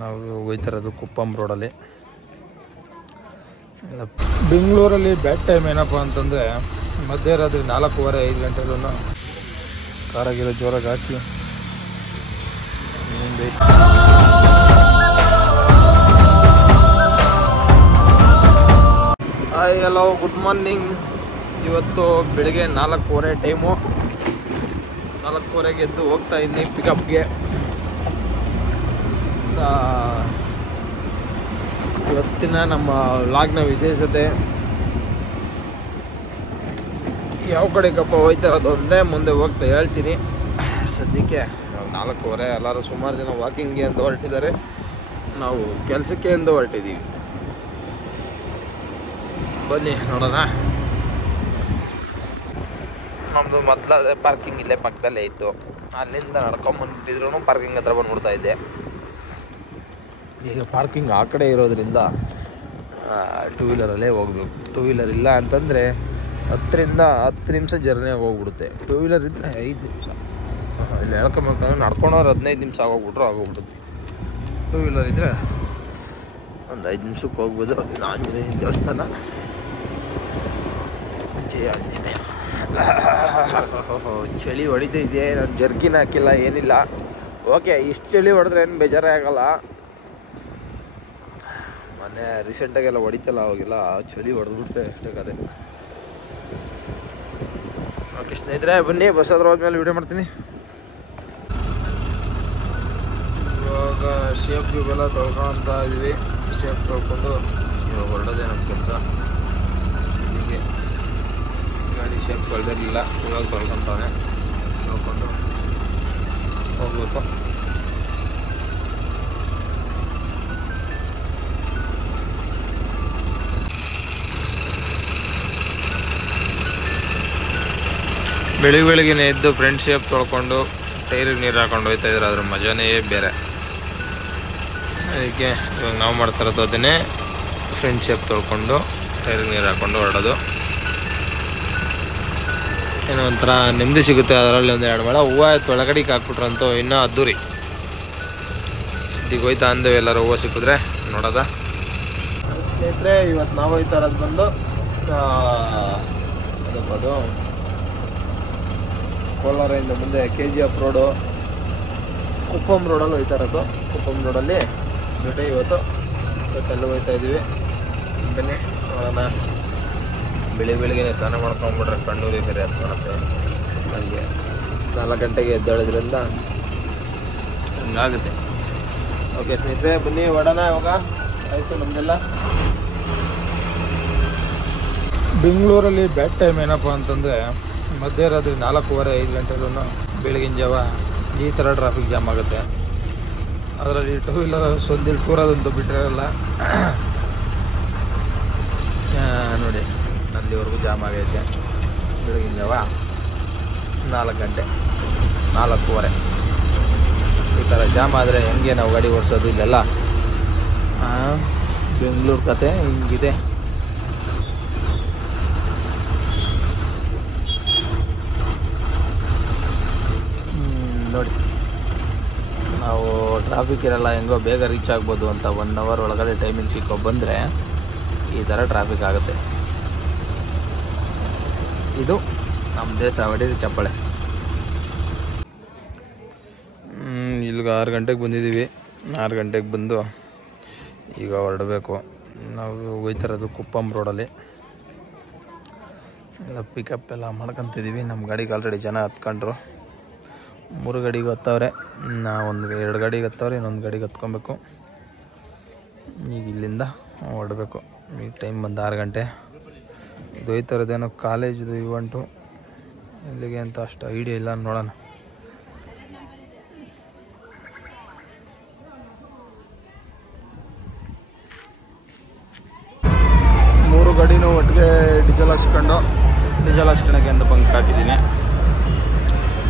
ನಾವು ಹೋಗ್ತಾ ಇರೋದು ಕುಪ್ಪಂ ರೋಡಲ್ಲಿ. ಬೆಂಗಳೂರಲ್ಲಿ ಬ್ಯಾಡ್ ಟೈಮ್ ಏನಪ್ಪ ಅಂತಂದರೆ ಮಧ್ಯರಾತ್ರಿ 4:15-5 ಗಂಟೆಗೂ ಕಾರಾಗಿರೋ ಜೋರಾಗಿ ಹಾಕಿ ಹಾಯ್ ಹಲೋ ಗುಡ್ ಮಾರ್ನಿಂಗ್. ಇವತ್ತು ಬೆಳಿಗ್ಗೆ 4:15 ಟೈಮು. 4:15ಗೆ ಎದ್ದು ಹೋಗ್ತಾ ಇದ್ದೀನಿ ಪಿಕಪ್ಗೆ. ಇವತ್ತಿನ ನಮ್ಮ ವ್ಲಾಗ್ನ ವಿಶೇಷತೆ ಯಾವ ಕಡೆಗಪ್ಪ ಹೋಯ್ತಾ ಇರೋದು ಅಂದರೆ ಮುಂದೆ ಹೋಗ್ತಾ ಹೇಳ್ತೀನಿ. ಸದ್ಯಕ್ಕೆ 4:15 ಎಲ್ಲರೂ ಸುಮಾರು ಜನ ವಾಕಿಂಗ್ಗೆ ಅಂತ ಹೊರಟಿದ್ದಾರೆ, ನಾವು ಕೆಲಸಕ್ಕೆ ಎಂದು ಹೊರಟಿದ್ದೀವಿ. ಬನ್ನಿ ನೋಡೋಣ. ನಮ್ಮದು ಮೊದಲಾದರೆ ಪಾರ್ಕಿಂಗ್ ಇಲ್ಲೇ ಪಕ್ಕದಲ್ಲೇ ಇತ್ತು, ಅಲ್ಲಿಂದ ನಡ್ಕೊಂಬಂದ್ಬಿಟ್ಟಿದ್ರು ಪಾರ್ಕಿಂಗ್ ಹತ್ರ ಬಂದ್ಬಿಡ್ತಾ ಇದ್ದೆ. ಈಗ ಪಾರ್ಕಿಂಗ್ ಆ ಕಡೆ ಇರೋದ್ರಿಂದ ಟೂ ವೀಲರಲ್ಲೇ ಹೋಗ್ಬೇಕು. ಟೂ ವೀಲರ್ ಇಲ್ಲ ಅಂತಂದರೆ 10 ನಿಮಿಷ ಜರ್ನಿಯಾಗಿ ಹೋಗ್ಬಿಡುತ್ತೆ. ಟೂ ವೀಲರ್ ಇದ್ದರೆ 5 ನಿಮಿಷ, ಇಲ್ಲಿ ಹೇಳ್ಕೊಂಬೇಕಂದ್ರೆ ನಡ್ಕೊಂಡವ್ರು 15 ನಿಮಿಷ ಆಗೋಗ್ಬಿಡುತ್ತೆ. ಟೂ ವೀಲರ್ ಇದ್ದರೆ ಒಂದು 5 ನಿಮಿಷಕ್ಕೆ ಹೋಗ್ಬೋದು. ಆಂಜನೇಯ ದೇವಸ್ಥಾನ, ಜಯ ಆಂಜನೇಯ. ಚಳಿ ಹೊಡಿತಾ ಇದೆಯೇ, ನಾನು ಜರ್ಕಿನ್ ಹಾಕಿಲ್ಲ ಏನಿಲ್ಲ. ಓಕೆ, ಇಷ್ಟು ಚಳಿ ಹೊಡೆದ್ರೆ ಏನು ಬೇಜಾರೇ ಆಗಲ್ಲ. ಮೊನ್ನೆ ರೀಸೆಂಟಾಗೆಲ್ಲ ಹೊಡಿತಲ್ಲ, ಅವಾಗೆಲ್ಲ ಚಳಿ ಹೊಡೆದ್ಬಿಟ್ರೆ ಅಷ್ಟೇ ಕತೆ. ಓಕೆ ಸ್ನೇಹಿತರೆ, ಬನ್ನಿ ಬಸ್ ಹತ್ರ ಹೋದ್ಮೇಲೆ ವಿಡಿಯೋ ಮಾಡ್ತೀನಿ. ಇವಾಗ ಶೇಪ್ ಎಲ್ಲ ತೊಳ್ಕೊತ ಇದ್ವಿ. ಶೇಪ್ ತೊಳ್ಕೊಂಡು ಇವಾಗ ಹೊರಡೋದೇ ನಮ್ಮ ಕೆಲಸ. ಹೀಗೆ ಗಾಡಿ ಶೇಪ್ ತೊಳೆದಿರಲಿಲ್ಲ, ಇವಾಗ ತೊಳ್ಕೊತಾನೆ. ತೊಳ್ಕೊಂಡು ಹೋಗ್ಬೇಕು. ಬೆಳಿಗ್ಗೆ ಎದ್ದು ಫ್ರಂಟ್ ಶೇಪ್ ತೊಳ್ಕೊಂಡು ಟೈರಿಗೆ ನೀರು ಹಾಕೊಂಡು ಹೋಗ್ತಾ ಇದ್ರೆ ಅದ್ರ ಮಜಾನೇ ಬೇರೆ. ಅದಕ್ಕೆ ಇವಾಗ ನಾವು ಮಾಡ್ತಾ ಇರೋದು ಅದನ್ನೇ, ಫ್ರಂಟ್ ಶೇಪ್ ತೊಳ್ಕೊಂಡು ಟೈರಿಗೆ ನೀರು ಹಾಕ್ಕೊಂಡು ಹೊರಡೋದು. ಏನೋ ಒಂಥರ ನೆಮ್ಮದಿ ಸಿಗುತ್ತೆ. ಅದರಲ್ಲಿ ಒಂದು 2 ಮಳ ಹೂವು ಆಯ್ತು ಒಳಗಡೆಗೆ ಹಾಕ್ಬಿಟ್ರಂತೂ ಇನ್ನೂ ಅದ್ದೂರಿ. ಸದ್ಯಕ್ಕೆ ಹೋಯ್ತಾ ಅಂದೇವೆ, ಎಲ್ಲರೂ ಹೂವು ಸಿಕ್ಕಿದ್ರೆ ನೋಡೋದ. ಸ್ನೇಹಿತರೆ, ಇವತ್ತು ನಾವು ಹೋಯ್ತಾ ಇರೋದು ಬಂದು ಅದು ಕೋಲಾರದಿಂದ ಮುಂದೆ KGF ರೋಡು, ಕುಪ್ಪಂ ರೋಡಲ್ಲಿ ಹೋಯ್ತಾ ಇರೋದು. ಕುಪ್ಪಂ ರೋಡಲ್ಲಿ ಜೊತೆ ಇವತ್ತೆಲ್ಲ ಹೋಯ್ತಾ ಇದ್ದೀವಿ. ಬನ್ನಿ ನೋಡೋಣ. ಬೆಳಿಗ್ಗೆ ಸ್ನಾನ ಮಾಡ್ಕೊಂಡ್ಬಿಟ್ರೆ ಕಣ್ಣೂರಿ ಬೇರೆ ಅದು ಕಾಣುತ್ತೆ. ನನಗೆ 4 ಗಂಟೆಗೆ ಎದ್ದೇಳೋದ್ರಿಂದ ಹಂಗಾಗುತ್ತೆ. ಓಕೆ ಸ್ನೇಹಿತರೆ, ಬನ್ನಿ ಹೊಡೋಣ. ಇವಾಗ ಆಯಿತು ನಮ್ಮದೆಲ್ಲ. ಬೆಂಗಳೂರಲ್ಲಿ ಬ್ಯಾಡ್ ಟೈಮ್ ಏನಪ್ಪ ಅಂತಂದರೆ ಮಧ್ಯರಾತ್ರಿ 4:15-5 ಗಂಟೆಗೂ ಬೆಳಗಿನ ಜಾವ ಈ ಥರ ಟ್ರಾಫಿಕ್ ಜಾಮ್ ಆಗುತ್ತೆ. ಅದರಲ್ಲಿ ಟೂ ವೀಲರ್ ಸೊಂದಿಲ್ ಕೂರೋದಂತೂ ಬಿಟ್ಟಿರಲ್ಲ. ನೋಡಿ, ಅಲ್ಲಿವರೆಗೂ ಜಾಮ್ ಆಗೈತೆ. ಬೆಳಗಿನ ಜಾವ 4 ಗಂಟೆ 4:15 ಈ ಥರ ಜಾಮ್ ಆದರೆ ಹೆಂಗೆ ನಾವು ಗಾಡಿ ಓಡಿಸೋದು ಇಲ್ಲೆಲ್ಲ. ಬೆಂಗಳೂರು ಕತೆ ಹಿಂಗಿದೆ. ನೋಡಿ, ನಾವು ಟ್ರಾಫಿಕ್ ಇರಲ್ಲ, ಹೆಂಗೋ ಬೇಗ ರೀಚ್ ಆಗ್ಬೋದು ಅಂತ 1 ಅವರ್ ಒಳಗಡೆ ಟೈಮಿಂಗ್ ಸಿಕ್ಕೋ ಬಂದರೆ ಈ ಥರ ಟ್ರಾಫಿಕ್ ಆಗುತ್ತೆ. ಇದು ನಮ್ಮ ದೇಶ ಹೊಡೀರಿ ಚಪ್ಪಾಳೆ. ಇಲ್ಲಿಗೆ 6 ಗಂಟೆಗೆ ಬಂದಿದ್ದೀವಿ. 6 ಗಂಟೆಗೆ ಬಂದು ಈಗ ಹೊರಡಬೇಕು. ನಾವು ಹೋಗ್ತಾ ಇರೋದು ಕುಪ್ಪಂ ರೋಡಲ್ಲಿ. ಪಿಕಪ್ ಎಲ್ಲ ಮಾಡ್ಕೊತಿದ್ದೀವಿ. ನಮ್ಮ ಗಾಡಿಗೆ ಆಲ್ರೆಡಿ ಜನ ಹತ್ಕೊಂಡ್ರು. 3 ಗಾಡಿಗೆ ಹತ್ತವ್ರೆ, ಒಂದು 2 ಗಾಡಿಗೆ ಹತ್ತವ್ರೆ, ಇನ್ನೊಂದು ಗಾಡಿಗೆ ಹತ್ಕೊಬೇಕು. ಈಗ ಇಲ್ಲಿಂದ ಹೊರಡಬೇಕು. ಈಗ ಟೈಮ್ ಬಂದು 6 ಗಂಟೆ. ಇದು ಹೋಯ್ತಾ ಇರೋದೇನೋ ಕಾಲೇಜಿದು ಇವೆಂಟು, ಎಲ್ಲಿಗೆ ಅಂತ ಅಷ್ಟು ಐಡಿಯಾ ಇಲ್ಲ, ನೋಡೋಣ. ಮೂರು ಗಾಡಿನೂ ಒಟ್ಟಿಗೆ ಡೀಸೆಲ್ ಹಾಕ್ಸ್ಕೊಳಕ್ಕೆ ಅಂತ ಬಂಕ್ ಹಾಕಿದ್ದೀನಿ.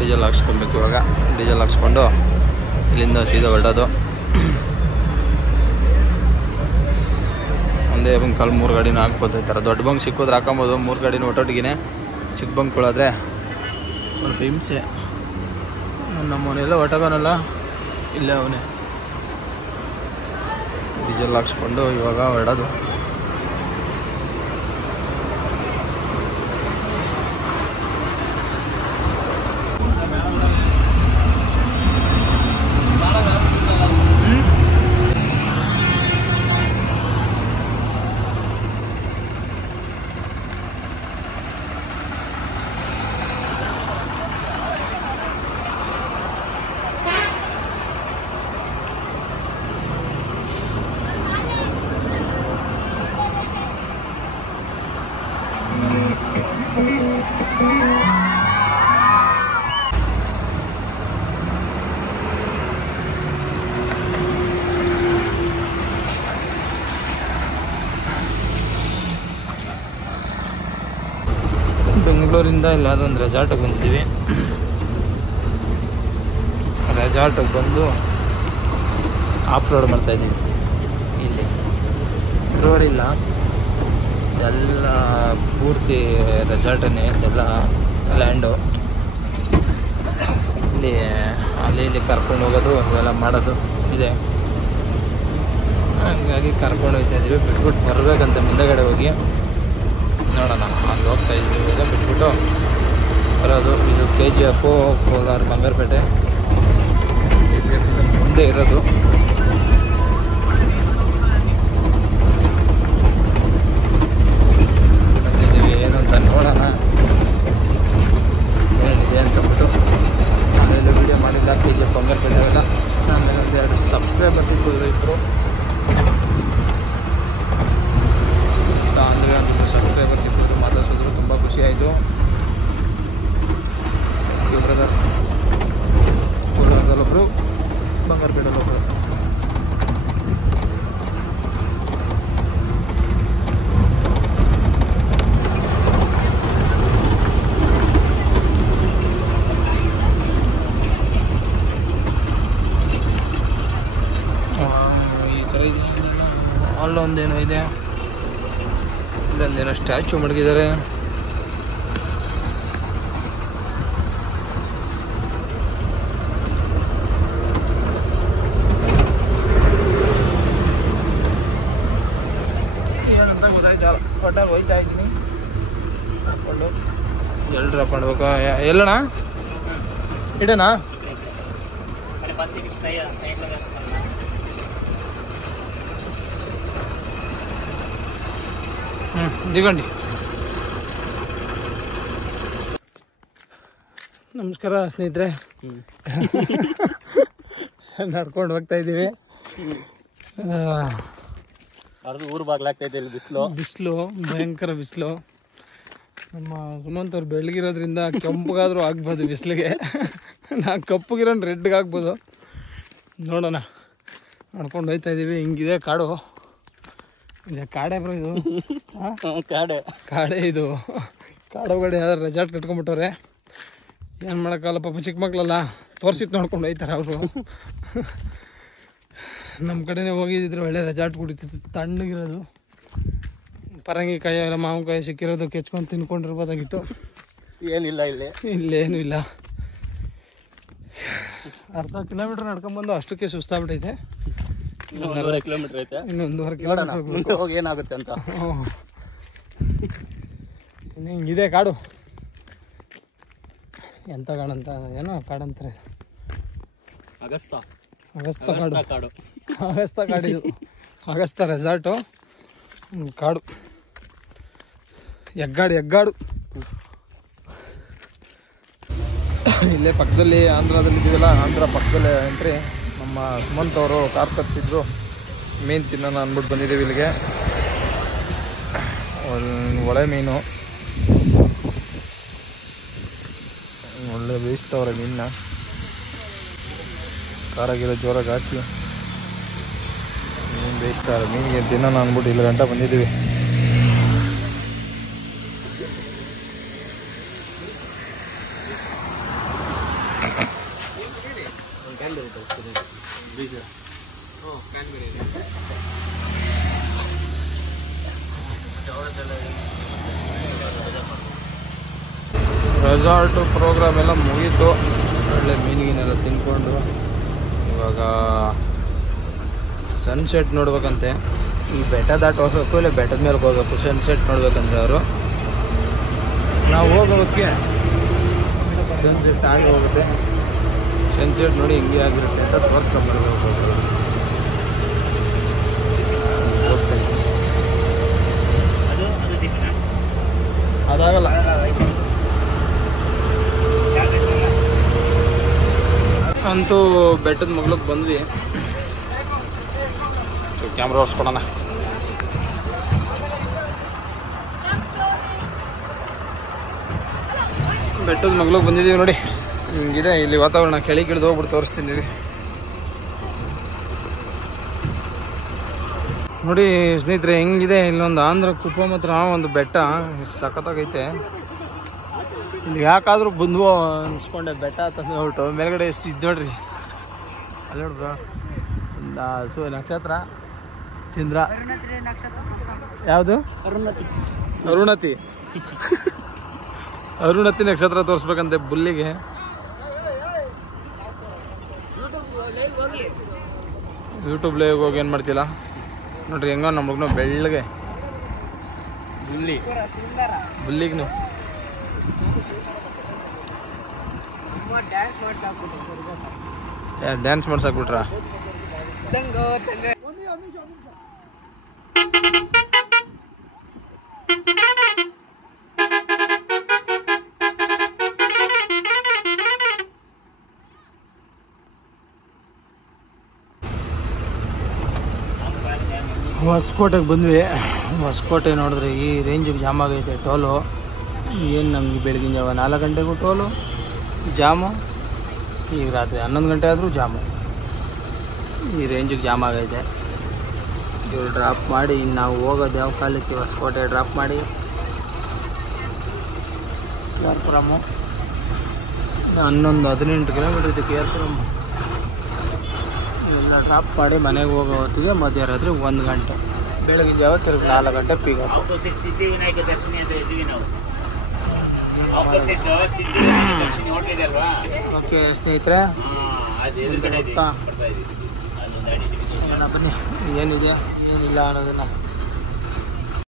ಡೀಸೆಲ್ ಹಾಕ್ಸ್ಕೊಬೇಕು. ಇವಾಗ ಡೀಸೆಲ್ ಹಾಕ್ಸ್ಕೊಂಡು ಇಲ್ಲಿಂದ ಸೀದಾ ಹೊರಡೋದು. ಒಂದೇ ಬಂಕಲ್ಲಿ 3 ಗಾಡಿನ ಹಾಕ್ಬೋದು. ಈ ಥರ ದೊಡ್ಡ ಬಂಕ್ ಸಿಕ್ಕೋದ್ರೆ ಹಾಕೊಬೋದು. 3 ಗಾಡಿನ ಒಟ್ಟೊಟ್ಟಿಗೆ. ಚಿಕ್ಕ ಬಂಕ್ಗಳಾದರೆ ಸ್ವಲ್ಪ ಹಿಂಸೆ. ನಮ್ಮವನೆಲ್ಲ ಹೊಟ್ಟೋಗೋನಲ್ಲ, ಇಲ್ಲೇ ಅವನೇ. ಡೀಸೆಲ್ ಹಾಕ್ಸ್ಕೊಂಡು ಇವಾಗ ಹೊರಡೋದು. ಬೆಂಗಳೂರಿಂದ ಇಲ್ಲ ಅದೊಂದು ರೆಸಾರ್ಟಿಗೆ ಬಂದಿದ್ದೀವಿ. ರೆಸಾರ್ಟಿಗೆ ಬಂದು ಆಫ್ ರೋಡ್ ಮಾಡ್ತಾಯಿದ್ದೀವಿ. ಇಲ್ಲಿ ರೋಡ್ ಇಲ್ಲ, ಎಲ್ಲ ಪೂರ್ತಿ ರೆಸಾರ್ಟನ್ನೇ, ಎಲ್ಲ ಲ್ಯಾಂಡು. ಇಲ್ಲಿ ಇಲ್ಲಿ ಕರ್ಕೊಂಡು ಹೋಗೋದು ಅದೆಲ್ಲ ಮಾಡೋದು ಇದೆ. ಹಂಗಾಗಿ ಕರ್ಕೊಂಡು ಹೋಗ್ತಾ ಇದ್ದೀವಿ. ಬಿಟ್ಬಿಟ್ಟು ಬರಬೇಕಂತ ಮುಂದೆಗಡೆ ಹೋಗಿ ನೋಡೋಣ. ಅಲ್ಲಿ ಹೋಗ್ತಾ ಇದ್ದೀವಿ. ಇವಾಗ ಬಿಟ್ಬಿಟ್ಟು ಬರೋದು. ಇದು KGF ಕೋಲಾರ ಬಂಗಾರಪೇಟೆ ಮುಂದೆ ಇರೋದು. ಬಂದಿದ್ದೀವಿ, ಏನಂತ ನೋಡೋಣ ಏನಿದೆ ಅಂತಬಿಟ್ಟು. ಆಮೇಲೆ ವೀಡಿಯೋ ಮಾಡಿಲ್ಲ KGF ಬಂಗಾರಪೇಟೆ ಎಲ್ಲ. ಆಮೇಲೆ ಒಂದು 2 ಸಬ್ಸ್ಕ್ರೈಬರ್ಸ್ ಇಬ್ಬರು ಇಬ್ಬರು ಅಂದರೆ ಒಂದು ಸಬ್ಸ್ಕ್ರೈಬರ್ಸ್ ಇಬ್ಬರು ಮಾತಾಡ್ಸಿದ್ರು. ತುಂಬ ಖುಷಿ ಆಯಿತು. ಬ್ರದರ್ ಕೋಲಾರದಲ್ಲೊಬ್ಬರು, ಬಂಗಾರಪೇಟೆಲ್ಲೊಬ್ಬರು. ಈ ಥರ ಇದೆ. ಅಲ್ಲೊಂದೇನೋ ಇದೆ, ಇಲ್ಲೊಂದೇನೋ ಸ್ಟ್ಯಾಚು ಮಡಗಿದ್ದಾರೆ. ಏನಂತ ಗೊತ್ತಾಯ್ತಲ್ಲ. ಒಟ್ಟಾಗಿ ಹೋಯ್ತಾ ಇದ್ದೀನಿ ಹಾಕ್ಕೊಂಡು. ಎಲ್ರು ಹಾಕ್ಕೊಂಡ್ಬೇಕಾ? ಎಲ್ಲಣ್ಣ ಇಡೋಣ? ದಿಗಂಡಿ. ನಮಸ್ಕಾರ ಸ್ನೇಹಿತರೆ, ನಡ್ಕೊಂಡು ಹೋಗ್ತಾ ಇದ್ದೀವಿ. ಊರು ಬಾಗ್ಲಾಗ್ತೈತೆ. ಇಲ್ಲಿ ಬಿಸಿಲು ಭಯಂಕರ ಬಿಸಿಲು. ನಮ್ಮ ಸುಮಂತ್ ಅವ್ರು ಬೆಳಗಿರೋದ್ರಿಂದ ಕೆಂಪಗಾದರೂ ಆಗ್ಬೋದು ಬಿಸಿಲಿಗೆ. ನಾನು ಕಪ್ಪಗಿರೋನು ರೆಡ್ಗೆ ಆಗ್ಬೋದು. ನೋಡೋಣ, ನಡ್ಕೊಂಡು ಹೋಗ್ತಾ ಇದ್ದೀವಿ. ಹಿಂಗಿದೆ ಕಾಡು. ಕಾಡೆ ಬ್ರೋ ಇದು. ಕಾಡೆ ಇದು. ಕಾಡೊಳಗಡೆ ಯಾವ್ದಾರು ರೆಸಾರ್ಟ್ ಕಟ್ಕೊಂಡ್ಬಿಟ್ಟವ್ರೆ. ಏನು ಮಾಡೋಕ್ಕಲ್ಲ, ಪಾಪ ಚಿಕ್ಕ ಮಕ್ಕಳೆಲ್ಲ ತೋರಿಸಿತ್ತು ನೋಡ್ಕೊಂಡು ಹೋಯ್ತಾರೆ ಅವರು. ನಮ್ಮ ಕಡೆನೇ ಹೋಗಿದ್ದಿದ್ರೆ ಒಳ್ಳೆ ರೆಸಾರ್ಟ್ ಕುಡಿತಿತ್ತು, ತಣ್ಣಗಿರೋದು. ಪರಂಗಿಕಾಯಿ ಎಲ್ಲ ಮಾವಿನಕಾಯಿ ಸಿಕ್ಕಿರೋದು ಕೆಚ್ಕೊಂಡು ತಿನ್ಕೊಂಡಿರ್ಬೋದಾಗಿತ್ತು. ಏನಿಲ್ಲ ಇಲ್ಲೇನು ಇಲ್ಲ. ಅರ್ಧ ಕಿಲೋಮೀಟ್ರ್ ನಡ್ಕೊಂಬಂದು ಅಷ್ಟಕ್ಕೆ ಸುಸ್ತಾಗ್ಬಿಟ್ಟೈತೆ. 1.5 ಕಿಲೋಮೀಟರ್ ಐತೆ. ಇನ್ನು 1.5 ಕಿಲೋಮೀಟರ್ ಹೋಗಿ ಏನಾಗುತ್ತೆ ಅಂತ. ಹಿಂಗಿದೆ ಕಾಡು. ಎಂಥ ಕಾಡಂತ ಏನೋ ಕಾಡಂತಾರೆ. ಅಗಸ್ತ ಕಾಡು. ಅಗಸ್ತ ಕಾಡಿದು. ಅಗಸ್ತ ರೆಸಾರ್ಟು ಕಾಡು. ಹೆಗ್ಗಾಡು. ಇಲ್ಲೇ ಪಕ್ಕದಲ್ಲಿ ಆಂಧ್ರದಲ್ಲಿದ್ದೀವಲ್ಲ, ಆಂಧ್ರ ಪಕ್ಕದಲ್ಲೇ ಎಂಟ್ರಿ. ನಮ್ಮ ಸುಮಂತ್ ಅವರು ಕಾರ್ ತರಿಸಿದ್ರು, ಮೀನು ತಿನ್ನೋಣ ಅಂದ್ಬಿಟ್ಟು ಬಂದಿದ್ದೀವಿ ಇಲ್ಲಿಗೆ. ಒಳ್ಳೆ ಮೀನು, ಒಳ್ಳೆ ಬೇಯಿಸ್ತವ್ರೆ ಮೀನನ್ನ. ಖಾರಾಗಿರೋ ಜೋರಾಗಿ ಹಾಕಿ ಮೀನು ಬೇಯಿಸ್ತಾರೆ. ಮೀನಿಗೆ ತಿನ್ನೋಣ ಅಂದ್ಬಿಟ್ಟು ಇಲ್ಲಿ ಗಂಟ ಬಂದಿದ್ದೀವಿ. ರೆಸಾರ್ಟು ಪ್ರೋಗ್ರಾಮ್ ಎಲ್ಲ ಮುಗೀತು. ಒಳ್ಳೆ ಮೀನಿಗೆನೆಲ್ಲ ತಿನ್ಕೊಂಡು ಇವಾಗ ಸನ್ಸೆಟ್ ನೋಡ್ಬೇಕಂತೆ. ಈ ಬೆಟ್ಟ ದಾಟ್ ಹೋಗ್ಬೇಕು, ಇಲ್ಲ ಬೆಟ್ಟದ ಮೇಲೆ ಹೋಗ್ಬೇಕು ಸನ್ಸೆಟ್ ನೋಡ್ಬೇಕಂದ್ರೆ ಅವರು. ನಾವು ಹೋಗೋದಕ್ಕೆ ಸನ್ಸೆಟ್ ಆಗಿ ಹೋಗುತ್ತೆ. ಸನ್ಸೆಟ್ ನೋಡಿ ಹಿಂಗೆ ಆಗಿರುತ್ತೆ ಅಂತ ತೋರಿಸ್ಕೊಂಬರ್ಬೇಕು. ಅದಾಗಲ್ಲ. ಅಂತೂ ಬೆಟ್ಟದ ಮಗ್ಳಕ್ಕೆ ಬಂದ್ವಿ. ಕ್ಯಾಮ್ರಾ ಓಡಿಸ್ಕೊಡೋಣ. ಬೆಟ್ಟದ ಮಗ್ಳಕ್ಕೆ ಬಂದಿದ್ದೀವಿ ನೋಡಿ. ಹಿಂಗಿದೆ ಇಲ್ಲಿ ವಾತಾವರಣ. ಕೆಳಗಿಳಿದು ಹೋಗ್ಬಿಟ್ಟು ತೋರಿಸ್ತೀನಿ ರೀ. ನೋಡಿ ಸ್ನೇಹಿತರೆ ಹೆಂಗಿದೆ. ಇಲ್ಲೊಂದು ಆಂಧ್ರ ಕುಪ್ಪಂ ಹತ್ರ ಒಂದು ಬೆಟ್ಟ ಸಖತ್ತಾಗೈತೆ. ಇಲ್ಲಿ ಯಾಕಾದ್ರೂ ಬಂದ್ವೋ ಅನ್ಸ್ಕೊಂಡೆ. ಬೆಟ್ಟ ತಂದು ಹೊರಟು ಮೇಲ್ಗಡೆ ಎಷ್ಟು ಇದ್ದು ನೋಡ್ರಿ. ಅಲ್ಲಿ ನೋಡ್ರ ಒಂದು ನಕ್ಷತ್ರ, ಚಂದ್ರ. ಯಾವುದು? ಅರುಣತಿ. ಅರುಣತಿ ನಕ್ಷತ್ರ ತೋರಿಸ್ಬೇಕಂತೆ ಬುಲ್ಲಿಗೆ. ಯೂಟ್ಯೂಬ್ ಲೈವ್ ಹೋಗಿ ಏನು ಮಾಡ್ತಿಲ್ಲ ನೋಡ್ರಿ. ಹೆಂಗೋ ನಮ್ಮ ಮಗನು ಬೆಳ್ಳಗೆ ಬುಲ್ಲಿಗ್ನು ಡ್ಯಾನ್ಸ್ ಮಾಡ್ಸಾಕ್ಬಿಟ್ರ. ಹೊಸಕೋಟೆಗೆ ಬಂದ್ವಿ. ಹೊಸಕೋಟೆ ನೋಡಿದ್ರೆ ಈ ರೇಂಜಿಗೆ ಜಾಮ್ ಆಗೈತೆ ಟೋಲು. ಏನು ನಮಗೆ ಬೆಳಗಿನ ಜಾವ 4 ಗಂಟೆಗೂ ಟೋಲು ಜಾಮು, ಈಗ ರಾತ್ರಿ 11 ಗಂಟೆ ಆದರೂ ಜಾಮು. ಈ ರೇಂಜಿಗೆ ಜಾಮ್ ಆಗೈತೆ. ಇವ್ರು ಡ್ರಾಪ್ ಮಾಡಿ ಇನ್ನು ನಾವು ಹೋಗೋದು ಯಾವ ಕಾಲಕ್ಕೆ? ಹೊಸಕೋಟೆ ಡ್ರಾಪ್ ಮಾಡಿ ಕೆ ಆರ್ ಪುರಮು 11-18 ಕಿಲೋಮೀಟ್ರ್ ಇದೆ ಕೆ ಆರ್ ಪುರಮ್. ಎಲ್ಲ ಡ್ರಾಪ್ ಮಾಡಿ ಮನೆಗೆ ಹೋಗೋ ಹೊತ್ತಿಗೆ ಮಧ್ಯರಾತ್ರಿ 1 ಗಂಟೆ. ಬೆಳಗಿನ ಜಾವ ತಿರುಗಿ 4 ಗಂಟೆ ಪಿಕಪ್. ಓಕೆ ಸ್ನೇಹಿತರೆ, ಬನ್ನಿ ಏನಿದೆ ಏನಿಲ್ಲ ಅನ್ನೋದನ್ನು